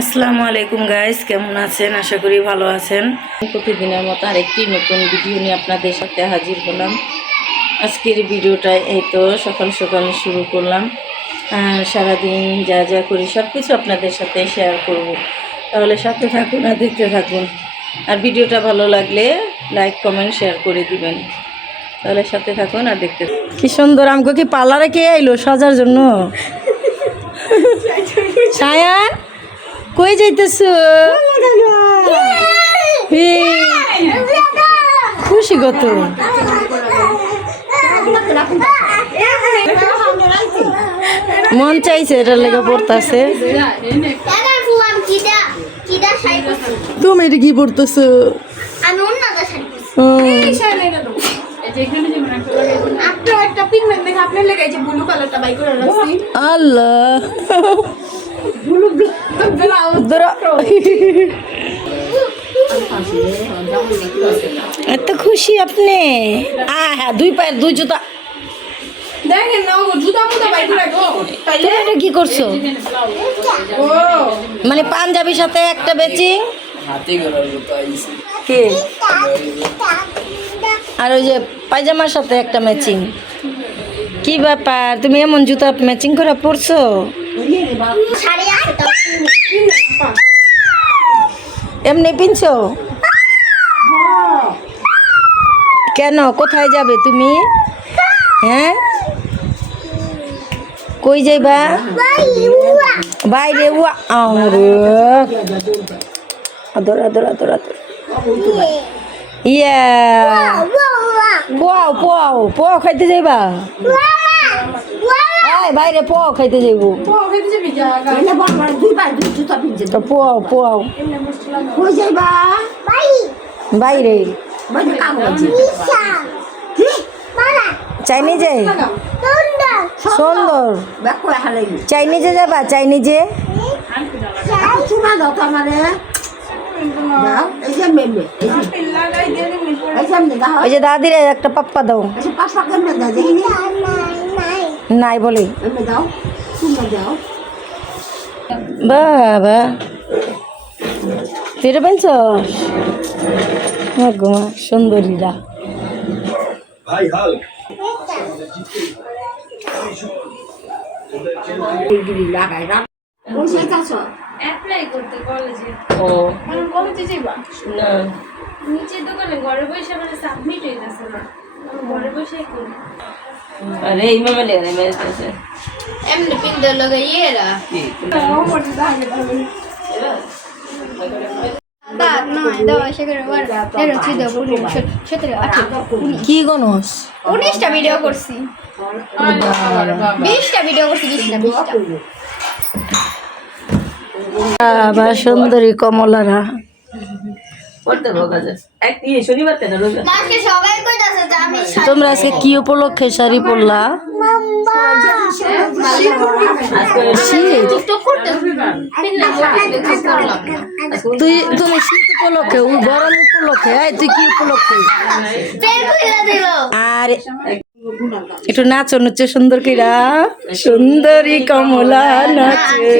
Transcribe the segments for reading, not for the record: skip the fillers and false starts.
আসসালামু আলাইকুম গাইস, কেমন আছেন? আশা করি ভালো আছেন। প্রতিদিনের মতো আরেকটি নতুন ভিডিও নিয়ে আপনাদের সাথে হাজির হলাম। আজকের ভিডিওটা এই তো সকাল সকাল শুরু করলাম। সারাদিন যা যা করি সব কিছু আপনাদের সাথে শেয়ার করব। তাহলে সাথে থাকুন আর দেখতে থাকুন। আর ভিডিওটা ভালো লাগলে লাইক কমেন্ট শেয়ার করে দিবেন। তাহলে সাথে থাকুন আর দেখতে থাকুন। কি সুন্দর, আমাকে কি পার্লারে কে আইলো সাজার জন্য? সায়ান কই যাইতেছ? খুশি কত মন চাইছে, এটা লেগে পড়তেছে। তুমি এটা কি পড়তেছ? আল্লাহ এত খুশি আপনি? হ্যাঁ, দুই পায়ের দুই জুতা এটা কি করছো? মানে পাঞ্জাবির সাথে একটা ম্যাচিং কি, আর ওই যে পায়জামার সাথে একটা ম্যাচিং। কি ব্যাপার, তুমি এমন জুতা ম্যাচিং করে পরছো? এমনি পিনছো কেন? কোথায় যাবে তুমি? হ্যাঁ, কই যাইবা? বাইরে। আদর আদর আদর আদর। ইয়া পোয়াও পোয়াও পোয়াও খাইতে যাইবা? বাইরে পোয়াও খাইতে যাইব। পোয়াও পোয়াও বাইরে চাইনিজে সুন্দর। চাইনিজে যাবা? চাইনিজে ওই যে দাদিরে একটা পাপ্পা দাও। নাই বলে বাবা ফিরে পেয়েছ সুন্দরীরা। অ্যাপ্লাই করতে কলেজে। ও মানে কলেজে যাইবা না, নিচে দোকানে ঘরে বসে মানে সাবমিট হয়ে যাচ্ছে না, ঘরে বসে করি। আরে এই মামা লেগে মেরেছে এমনি পিন্দর লগে ইয়েরা কি গনস? 19টা ভিডিও করছি, 20টা ভিডিও করছি, 20টা। বা সুন্দরী কমলারা তোমরা আজকে কি উপলক্ষে শাড়ি পরলা? তুমি শীত উপলক্ষে, গরম উপলক্ষে, তুই কি উপলক্ষে? আর একটু নাচো নাচে সুন্দর কিরা, সুন্দরী কমলা নাচে।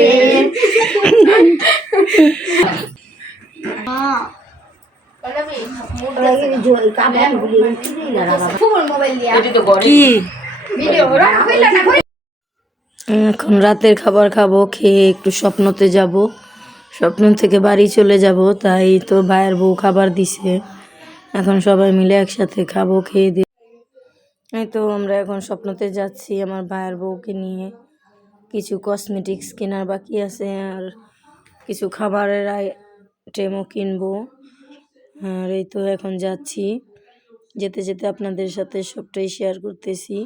কি এখন রাতের খাবার খাবো, খেয়ে একটু স্বপ্নতে যাব, স্বপ্ন থেকে বাড়ি চলে যাব। তাই তো ভাইয়ের বউ খাবার দিছে, এখন সবাই মিলে একসাথে খাবো, খেয়ে দিয়ে। এই তো আমরা এখন স্বপ্নতে যাচ্ছি আমার ভাইয়ের বউকে নিয়ে। কিছু কসমেটিক্স কেনার বাকি আছে, আর কিছু খাবারের আইটেমও কিনবো। আর এই তো এখন যাচ্ছি, যেতে যেতে আপনাদের সাথে সবটাই শেয়ার করতেছি।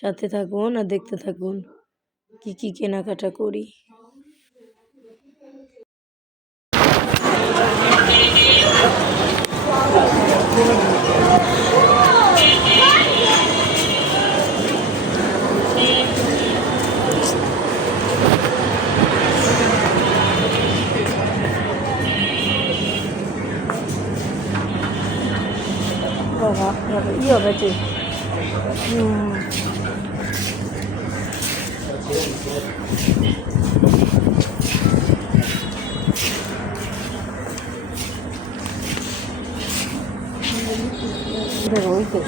সাথে থাকুন আর দেখতে থাকুন কি কি কেনাকাটা করি। বাবা ই হবে যে তো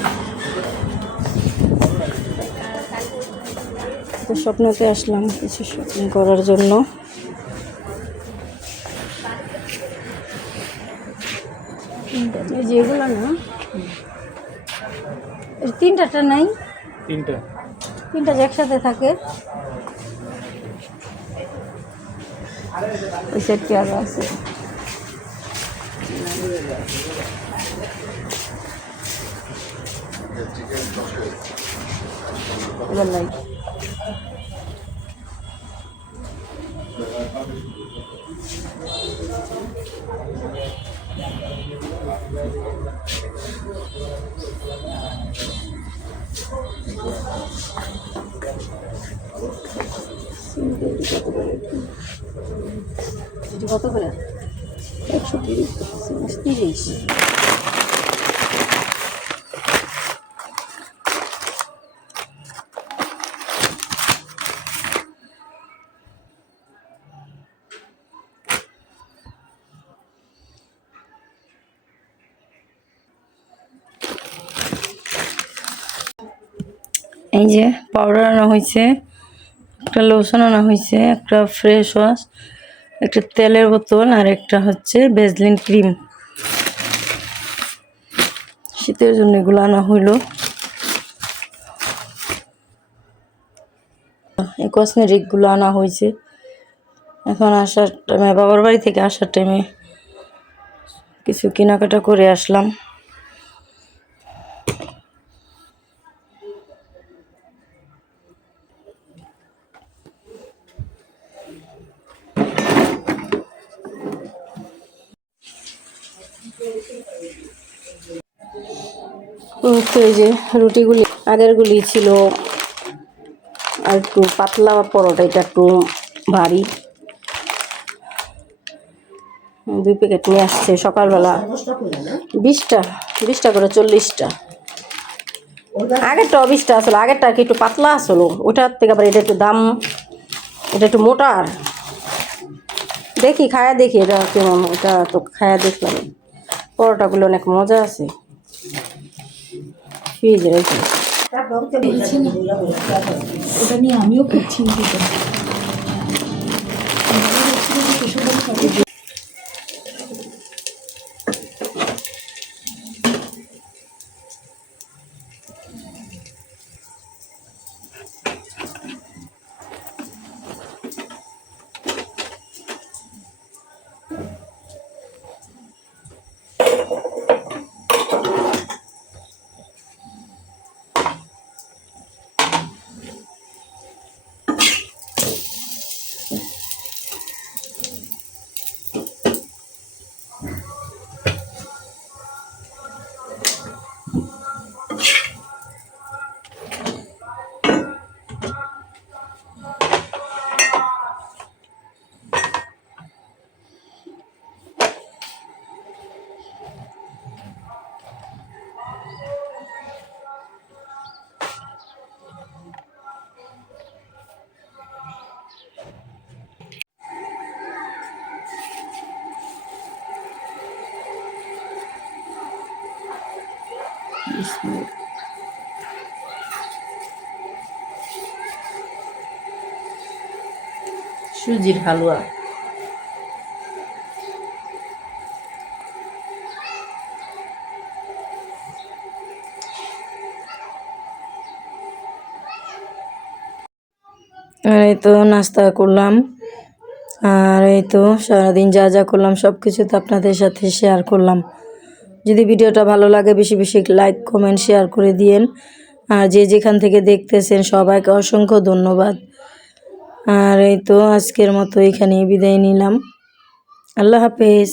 স্বপ্নতে আসলাম কিছু শপিং করার জন্য। এই যে এগুলো না, তিনটা নাই, তিনটা যে একসাথে থাকে ওই সেটটি আরো আছে। এবার নাই। কত করে? 130। এই যে পাউডার আনা হয়েছে, একটা লোশন আনা হয়েছে, একটা ফ্রেশ ওয়াশ, একটা তেলের বোতল, আর একটা হচ্ছে ভেজলিন ক্রিম। শীতের জন্য এগুলো আনা হইলো। এই কসমেটিকগুলো আনা হয়েছে। এখন আসার টাইমে, বাবার বাড়ি থেকে আসার টাইমে কিছু কেনাকাটা করে আসলাম। তো এই যে রুটিগুলি আগেরগুলি ছিল আর একটু পাতলা, পরোটা এটা একটু ভারী। 2 প্যাকেট নিয়ে আসছে সকালবেলা। 20টা করে 40টা। আগেরটা 20টা আসলো, আগেরটা কি একটু পাতলা আসলো, ওটার থেকে আবার এটা একটু দাম, এটা একটু মোটার। দেখি খায়া দেখি এটা কেমন, এটা তো খায়া দেখলাম। পরোটাগুলো অনেক মজা আছে, ফ্রিজে রেখে। ওটা নিয়ে আমিও খুব চিন্তিত। সুজির হালুয়া। আর এই তো নাস্তা করলাম, আর এই তো সারাদিন যা যা করলাম সব কিছু তো আপনাদের সাথে শেয়ার করলাম। যদি ভিডিওটা ভালো লাগে বেশি বেশি লাইক কমেন্ট শেয়ার করে দিয়েন। আর যে যেখান থেকে দেখতেছেন সবাইকে অসংখ্য ধন্যবাদ। আর এই তো আজকের মতো এখানেই বিদায় নিলাম। আল্লাহ হাফেজ।